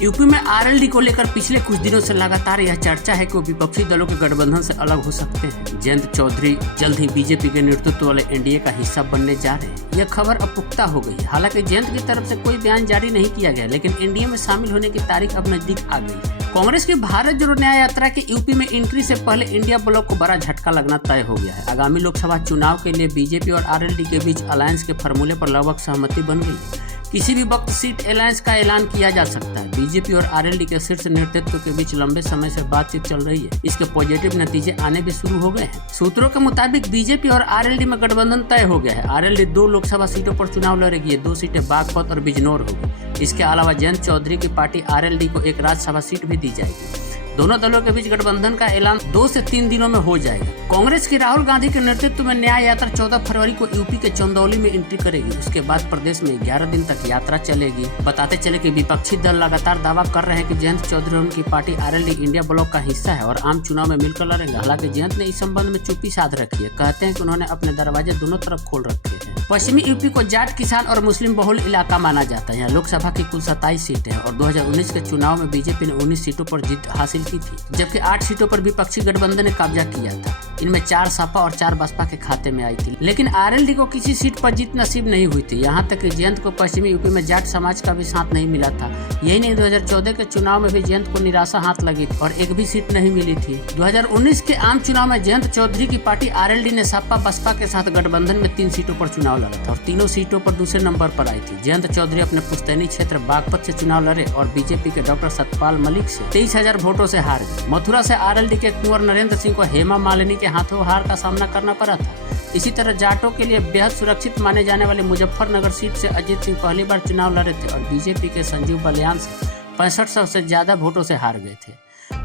UP में RLD को लेकर पिछले कुछ दिनों से लगातार यह चर्चा है कि वो विपक्षी दलों के गठबंधन से अलग हो सकते हैं। जयंत चौधरी जल्द ही बीजेपी के नेतृत्व वाले एनडीए का हिस्सा बनने जा रहे हैं। यह खबर अब पुख्ता हो गई है। हालांकि जयंत की तरफ से कोई बयान जारी नहीं किया गया, लेकिन एनडीए में शामिल होने की तारीख अब नजदीक आ गई है। कांग्रेस की भारत जोड़ो न्याय यात्रा के यूपी में एंट्री से पहले इंडिया ब्लॉक को बड़ा झटका लगना तय हो गया है। आगामी लोकसभा चुनाव के लिए बीजेपी और आरएलडी के बीच अलायंस के फॉर्मूले पर लगभग सहमति बन गई है। किसी भी वक्त सीट अलायंस का ऐलान किया जा सकता है। बीजेपी और आरएलडी के शीर्ष नेतृत्व के बीच लंबे समय से बातचीत चल रही है। इसके पॉजिटिव नतीजे आने भी शुरू हो गए हैं। सूत्रों के मुताबिक बीजेपी और आरएलडी में गठबंधन तय हो गया है। आरएलडी 2 लोकसभा सीटों पर चुनाव लड़ेगी। 2 सीटें बागपत और बिजनौर होगी। इसके अलावा जयंत चौधरी की पार्टी आरएलडी को एक राज्यसभा सीट भी दी जाएगी। दोनों दलों के बीच गठबंधन का ऐलान 2 से 3 दिनों में हो जाएगा। कांग्रेस की राहुल गांधी के नेतृत्व में न्याय यात्रा 14 फरवरी को यूपी के चंदौली में एंट्री करेगी। उसके बाद प्रदेश में 11 दिन तक यात्रा चलेगी। बताते चले कि विपक्षी दल लगातार दावा कर रहे हैं कि जयंत चौधरी और उनकी पार्टी आरएलडी इंडिया ब्लॉक का हिस्सा है और आम चुनाव में मिलकर लड़ेंगे। हालांकि जयंत ने इस संबंध में चुप्पी साध रखी है। कहते हैं कि उन्होंने अपने दरवाजे दोनों तरफ खोल रखे हैं। पश्चिमी यूपी को जाट, किसान और मुस्लिम बहुल इलाका माना जाता है। यहाँ लोकसभा की कुल 27 सीटें हैं और 2019 के चुनाव में बीजेपी ने 19 सीटों पर जीत हासिल की थी, जबकि 8 सीटों पर विपक्षी गठबंधन ने कब्जा किया था। इनमें 4 सपा और 4 बसपा के खाते में आई थी। लेकिन आरएलडी को किसी सीट पर जीत नसीब नहीं हुई थी। यहाँ तक कि जयंत को पश्चिमी यूपी में जाट समाज का भी साथ नहीं मिला था। यही नहीं, 2014 के चुनाव में भी जयंत को निराशा हाथ लगी थी और एक भी सीट नहीं मिली थी। 2019 के आम चुनाव में जयंत चौधरी की पार्टी आरएलडी ने सपा बसपा के साथ गठबंधन में 3 सीटों पर चुनाव लड़ा था और तीनों सीटों पर दूसरे नंबर पर आई थी। जयंत चौधरी अपने पुश्तैनी क्षेत्र बागपत से चुनाव लड़े और बीजेपी के डॉक्टर सतपाल मलिक से 23,000 वोटों से हार गए। मथुरा से आरएलडी के कुंवर नरेंद्र सिंह को हेमा मालिनी के हाथों हार का सामना करना पड़ा था। इसी तरह जाटों के लिए बेहद सुरक्षित माने जाने वाले मुजफ्फरनगर सीट से अजीत सिंह पहली बार चुनाव लड़े थे और बीजेपी के संजीव बलियान से 6500 से ज्यादा वोटों से हार गए थे।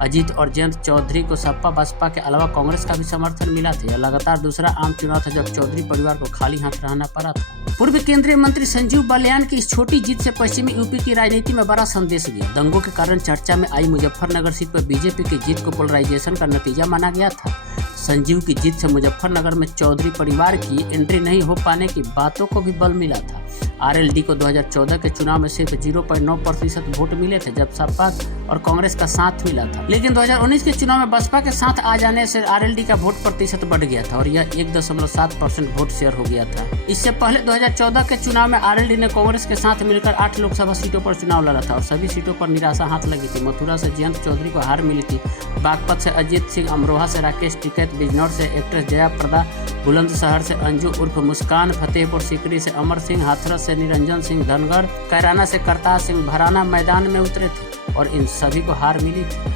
अजीत और जयंत चौधरी को सपा बसपा के अलावा कांग्रेस का भी समर्थन मिला था। यह लगातार दूसरा आम चुनाव था जब चौधरी परिवार को खाली हाथ रहना पड़ा था। पूर्व केंद्रीय मंत्री संजीव बलियान की इस छोटी जीत से पश्चिमी यूपी की राजनीति में बड़ा संदेश गया। दंगों के कारण चर्चा में आई मुजफ्फरनगर सीट पर बीजेपी की जीत को पोलराइजेशन का नतीजा माना गया था। संजीव की जीत से मुजफ्फरनगर में चौधरी परिवार की एंट्री नहीं हो पाने की बातों को भी बल मिला था। आरएलडी को 2014 के चुनाव में सिर्फ 0.9% वोट मिले थे, जब सपा और कांग्रेस का साथ मिला था। लेकिन 2019 के चुनाव में बसपा के साथ आ जाने से आरएलडी का वोट प्रतिशत बढ़ गया था और यह 1.7% वोट शेयर हो गया था। इससे पहले 2014 के चुनाव में आरएलडी ने कांग्रेस के साथ मिलकर 8 लोकसभा सीटों पर चुनाव लड़ा था और सभी सीटों पर निराशा हाथ लगी थी। मथुरा से जयंत चौधरी को हार मिली थी। बागपत से अजीत सिंह, अमरोहा से राकेश टिकैत, बिजनौर से एक्ट्रेस जया प्रदा, बुलंदशहर से अंजू उर्फ मुस्कान, फतेहपुर सीकरी से अमर सिंह, हाथरस से निरंजन सिंह धनगढ़, कैराना से करतार सिंह भराना मैदान में उतरे थे और इन सभी को हार मिली थी।